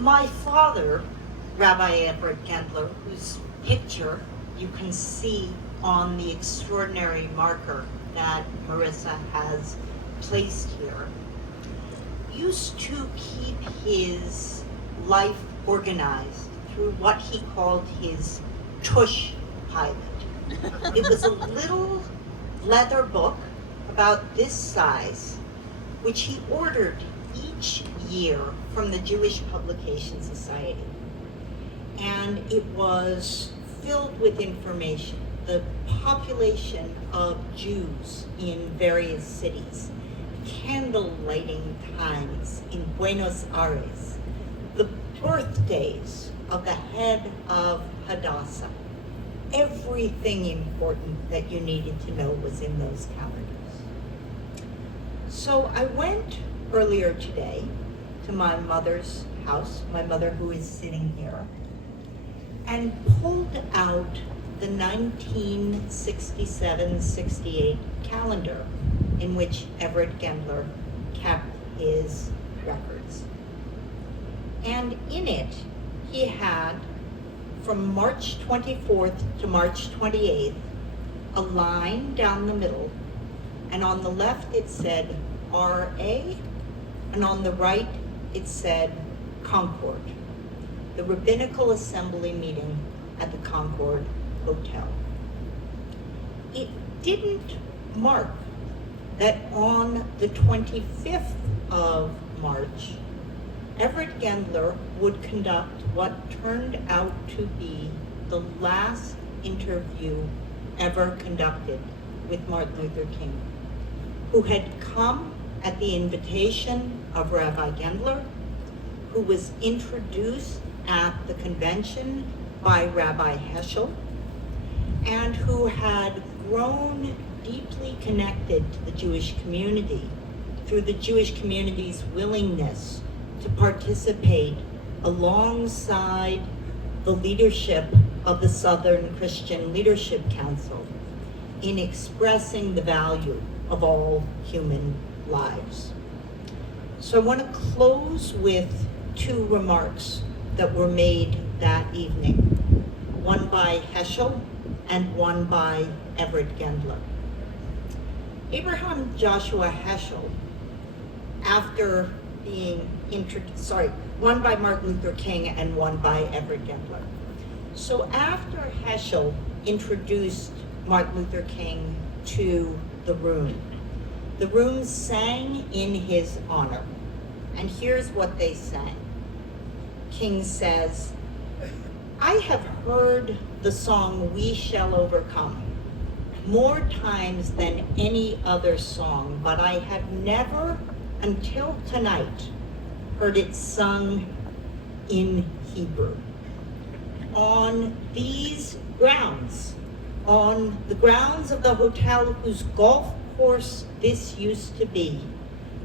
My father, Rabbi Everett Gendler, whose picture you can see on the extraordinary marker that Marissa has placed here, used to keep his life organized through what he called his tush pilot. It was a little leather book about this size, which he ordered each year from the Jewish Publication Society. And it was filled with information, the population of Jews in various cities, candle lighting times in Buenos Aires, the birthdays of the head of Hadassah. Everything important that you needed to know was in those calendars. So I went earlier today to my mother's house, my mother who is sitting here, and pulled out the 1967-68 calendar in which Everett Gendler kept his records. And in it, he had, from March 24th to March 28th, a line down the middle, and on the left it said RA, and on the right it said Concord, the Rabbinical Assembly meeting at the Concord Hotel. It didn't mark that on the 25th of March, Everett Gendler would conduct what turned out to be the last interview ever conducted with Martin Luther King, who had come at the invitation of Rabbi Gendler, who was introduced at the convention by Rabbi Heschel, and who had grown deeply connected to the Jewish community through the Jewish community's willingness to participate alongside the leadership of the Southern Christian Leadership Council in expressing the value of all human lives. So I want to close with two remarks that were made that evening, one by Heschel and one by Everett Gendler. Abraham Joshua Heschel, after being one by Martin Luther King and one by Everett Gendler. So after Heschel introduced Martin Luther King to the room sang in his honor. And here's what they sang. King says, "I have heard the song We Shall Overcome more times than any other song, but I have never until tonight heard it sung in Hebrew. On these grounds, on the grounds of the hotel whose golf course this used to be,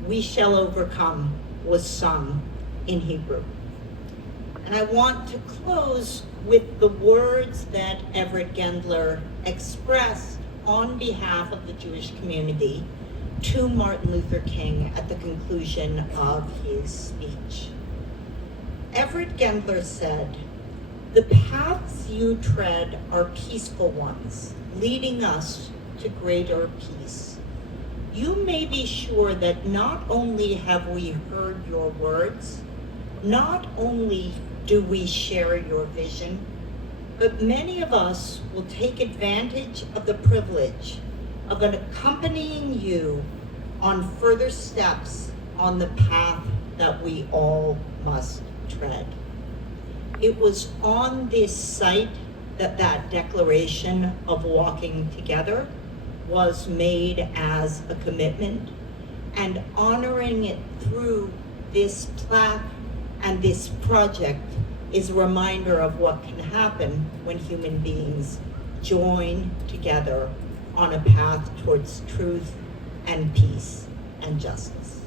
We Shall Overcome was sung in Hebrew." And I want to close with the words that Everett Gendler expressed on behalf of the Jewish community to Martin Luther King at the conclusion of his speech. Everett Gendler said, "The paths you tread are peaceful ones, leading us to greater peace. You may be sure that not only have we heard your words, not only do we share your vision, but many of us will take advantage of the privilege of accompanying you on further steps on the path that we all must tread." It was on this site that that declaration of walking together was made as a commitment, and honoring it through this plaque and this project is a reminder of what can happen when human beings join together on a path towards truth and peace and justice.